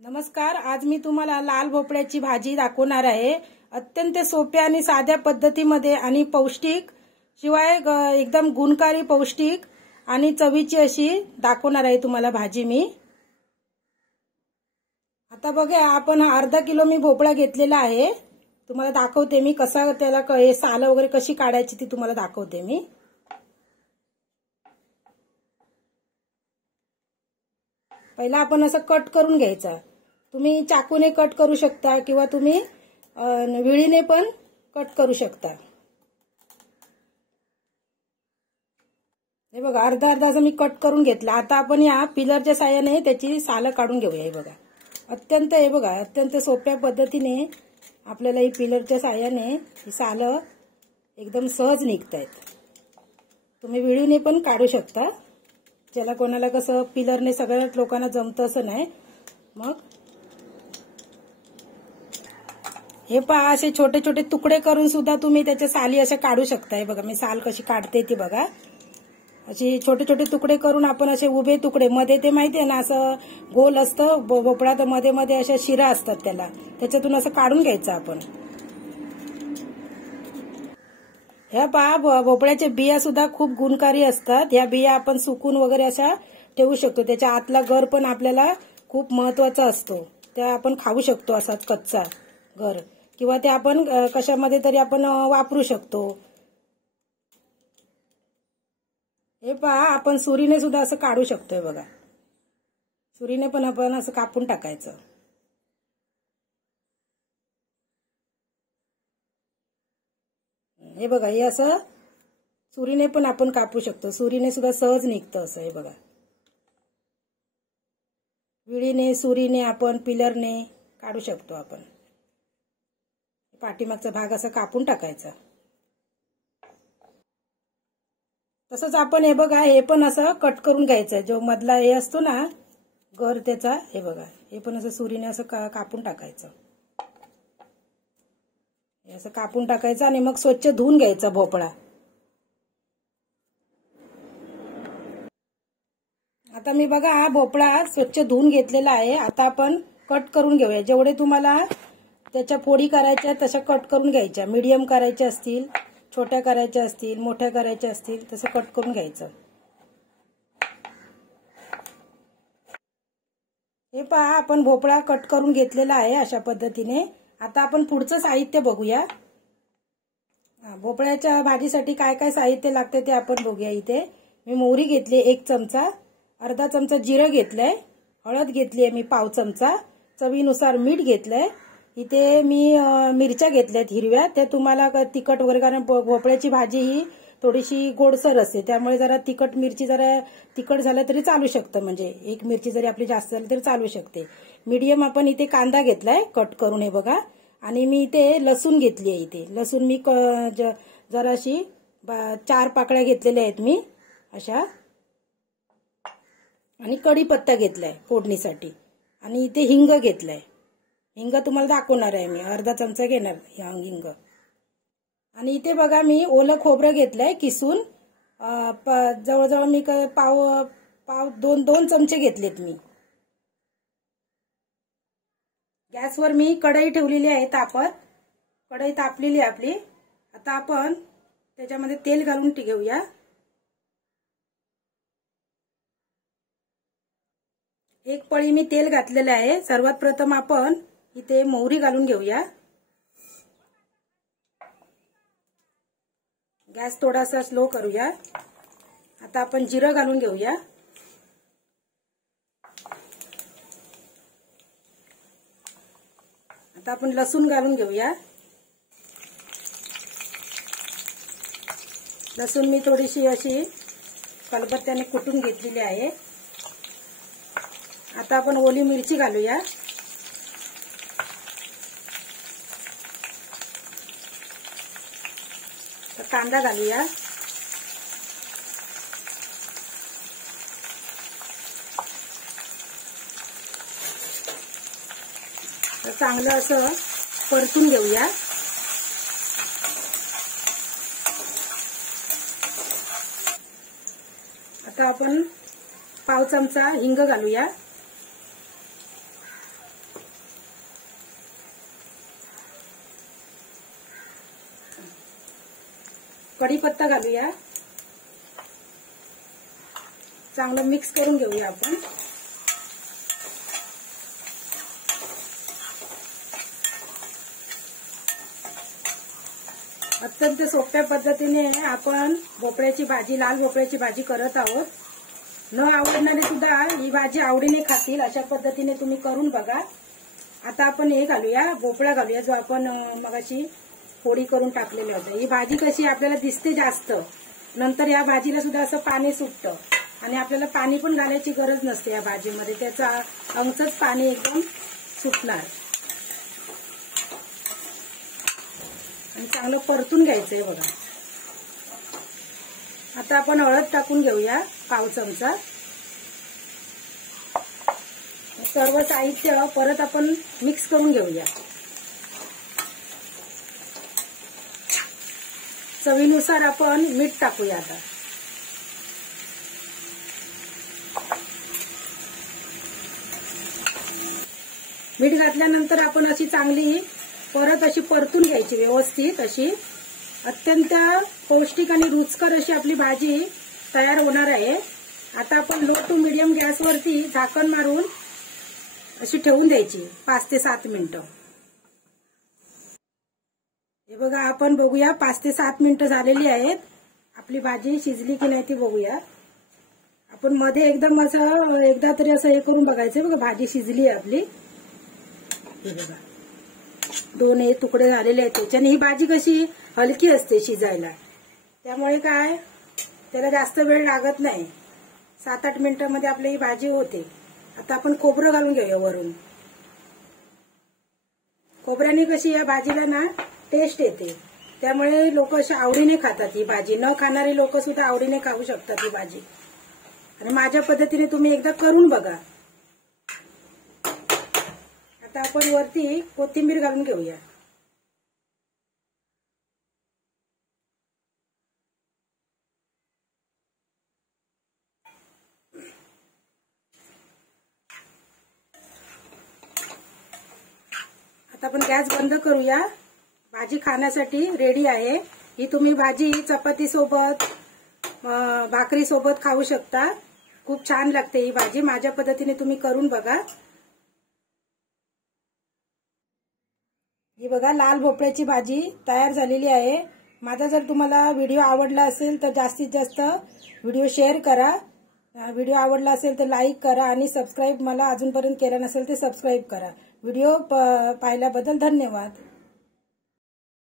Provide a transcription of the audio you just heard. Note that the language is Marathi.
नमस्कार। आज मी तुम्हाला लाल भोपळ्याची भाजी दाखवणार आहे। अत्यंत सोप्या आणि साध्या पद्धतीमध्ये आणि पौष्टिक, शिवाय एकदम गुणकारी, पौष्टिक आणि चवीची अशी दाखवणार आहे तुम्हाला भाजी मी। आता बघा, आपण अर्धा किलो मी भोपळा घेतलेला आहे। तुम्हाला दाखवते मी कसा त्याला साल वगैरे कशी काढायची ती तुम्हाला दाखवते मी। पहिला आपण असं कट करून घ्यायचा। तुम्ही चाकूने कट करू शकता किंवा तुम्ही विळीने पण कट करू शकता। हे बघा, अर्धा अर्धा असं मी कट करून घेतला। आता आपण या पिलरच्या साहाय्याने त्याची सालं काढून घेऊया। हे बघा, हे बघा, अत्यंत सोप्या पद्धतीने आपल्याला ही पिलरच्या साहाय्याने ही सालं एकदम सहज निघतायत। तुम्ही विळीने पण काढू शकता। ज्याला कोणाला कसं पिलरने सगळ्या लोकांना जमतं असं नाही। मग हे पहा, असे छोटे छोटे तुकडे करून सुद्धा तुम्ही त्याच्या साली अशा काढू शकता। हे बघा, मी साल कशी काढते ती बघा। अशी छोटे छोटे तुकडे करून आपण असे उभे तुकडे, मध्ये ते माहितीये ना असं गोल असतं भोपळा, तर मध्ये मध्ये अशा शिरा असतात त्याला, त्याच्यातून असं काढून घ्यायचं आपण। ह्या पहा, भोपळ्याच्या बिया सुद्धा खूप गुणकारी असतात। ह्या बिया आपण सुकून वगैरे अशा ठेवू शकतो। त्याच्या आतला गर पण आपल्याला खूप महत्वाचा असतो। त्या आपण खाऊ शकतो असाच कच्चा गर, किंवा ते आपण कशामध्ये तरी आपण वापरू शकतो। हे पहा, आपण सुरीने सुद्धा असं काढू शकतोय बघा। सुरीने पण आपण असं कापून टाकायचं। हे बघा, हे असं सुरीने पण आपण कापू शकतो। सुरीने सुद्धा सहज निघतं असं। हे बघा, विळीने, सुरीने, आपण पिलरने काढू शकतो। आपण पाठीमागचा भाग असा कापून टाकायचा। तसंच आपण हे बघा, हे पण असं कट करून घ्यायचं। जो मधला हे असतो ना गर त्याचा, हे बघा, हे पण असं सुरीने असं कापून टाकायचं। हे असं कापून टाकायचं आणि मग स्वच्छ धुवून घ्यायचा भोपळा। आता मी बघा, हा भोपळा स्वच्छ धुवून घेतलेला आहे। आता आपण कट करून घेऊया। जेवढे तुम्हाला त्याच्या फोडी करायच्या तशा कट करून घ्यायच्या। मीडियम करायच्या असतील, छोट्या करायच्या असतील, मोठ्या करायच्या असतील, तसं कट करून घ्यायचं। हे पहा, आपण भोपळा कट करून घेतलेला आहे अशा पद्धतीने। आता आपण पुढचं साहित्य बघूया। भोपळ्याच्या भाजीसाठी काय काय साहित्य लागते ते आपण बघूया। इथे मी मोहरी घेतली 1 चमचा, अर्धा चमचा जिरं घेतलंय, हळद घेतलीये मी पाव चमचा, चवीनुसार मीठ घेतलंय। इथे मी मिरच्या घेतल्यात हिरव्या, त्या तुम्हाला तिखट वगैरे, कारण भोपळ्याची भाजी ही थोडीशी गोडसर असते, त्यामुळे जरा मिरची जरा तिखट झालं तरी चालू शकतं। म्हणजे एक मिरची जरी आपली जास्त झाली तरी चालू शकते। मीडियम आपण इथे कांदा घेतलाय कट करून, हे बघा। आणि मी इथे लसूण घेतली आहे। इथे लसूण मी जराशी 4 पाकळ्या घेतलेल्या आहेत मी अशा, आणि कढीपत्ता घेतलाय फोडणीसाठी, आणि इथे हिंग घेतलाय। हिंग तुम्हाला दाखवणार आहे मी, अर्धा चमचा घेणार हिंग। आणि इथे बघा, मी ओलं खोबरं घेतलंय किसून, जवळजवळ मी पाव 2 चमचे घेतलेत मी। गॅसवर मी कढई ठेवलेली आहे तापत। कढई तापलेली आहे आपली। आता आपण त्याच्यामध्ये तेल घालून घेऊया। एक पळी मी तेल घातलेलं आहे। सर्वात प्रथम आपण इथे मोहरी घालून घेऊया। गॅस थोडासा स्लो करूया। आता आपण जिरं घालून घेऊया। आता आपण लसूण घालून घेऊया। लसूण मी थोडीशी अशी खलबत्त्याने कुटून घेतलेली आहे। आता आपण ओली मिरची घालूया। कांदा घालूया। चांगलं असं परतून घेऊया। आता आपण पाव चमचा हिंग घालूया। कढीपत्ता घालूया. चांगलं मिक्स करून घेऊया आपण. अत्यंत सोप्या पद्धतीने आपण भोपळ्याची भाजी, लाल भोपळ्याची भाजी करत आहोत. न आवडणारे सुद्धा ही भाजी आवडीने खातील अशा पद्धतीने तुम्ही करून बघा. आता आपण हे घालूया, भोपळा घालूया जो आपण मगाशी फोडी करून टाकलेल्या होत्या. ही भाजी कशी आपल्याला दिसते जास्त, नंतर या भाजीला सुद्धा असं पाणी सुटतं आणि आपल्याला पाणी पण घालायची गरज नसते या भाजीमध्ये. त्याचा अंगचंच पाणी एकदम सुटणार. आणि चांगलं परतून घ्यायचंय बघा. आता आपण हळद टाकून घेऊया, पाव चमचा. सर्व साहित्य परत आपण मिक्स करून घेऊया. चवीनुसार आपण मीठ टाकूया. आता मीठ घातल्यानंतर आपण अशी चांगली परत अशी परतून घ्यायची व्यवस्थित. अशी अत्यंत पौष्टिक आणि रुचकर अशी आपली भाजी तयार होणार आहे. आता आपण लो टू मीडियम गॅसवरती झाकण मारून अशी ठेवून द्यायची 5 ते 7 मिनिटं. हे बघा, आपण बघूया 5 ते 7 मिनिटं झालेली आहेत. आपली भाजी शिजली की नाही ती बघूया. आपण मध्ये एकदम असं एकदा तरी असं हे करून बघायचं. बघा भाजी शिजली आहे आपली. हे बघा 2 हे तुकडे झालेले आहेत. त्याच्याने ही भाजी कशी हलकी असते शिजायला, त्यामुळे काय त्याला जास्त वेळ लागत नाही. 7-8 मिनिटांमध्ये आपली ही भाजी होते. आता आपण खोबरं घालून घेऊया वरून. खोबऱ्याने कशी या भाजीला ना टेस्ट येते, त्यामुळे लोक अशी आवडीने खातात ही भाजी. न खाणारे लोक सुद्धा आवडीने खाऊ शकतात ही भाजी. आणि माझ्या पद्धतीने तुम्ही एकदा करून बघा. आता आपण वरती कोथिंबीर घालून घेऊया. आता आपण गॅस बंद करूया. भाजी खाण्यासाठी रेडी आहे. ही तुम्ही भाजी चपाती सोबत, भाकरी सोबत खाऊ शकता. खूप छान लागते ही भाजी. माझ्या पद्धतीने तुम्ही करून बघा. ही बघा, लाल भोपळ्याची भाजी तयार झालेली आहे. माझा जर तुम्हाला व्हिडिओ आवडला असेल तर जास्तीत जास्त व्हिडिओ शेअर करा. व्हिडिओ आवडला असेल तर लाईक करा आणि सबस्क्राईब मला अजूनपर्यंत केलं नसेल तर सबस्क्राईब करा. व्हिडिओ पाहिल्याबद्दल धन्यवाद.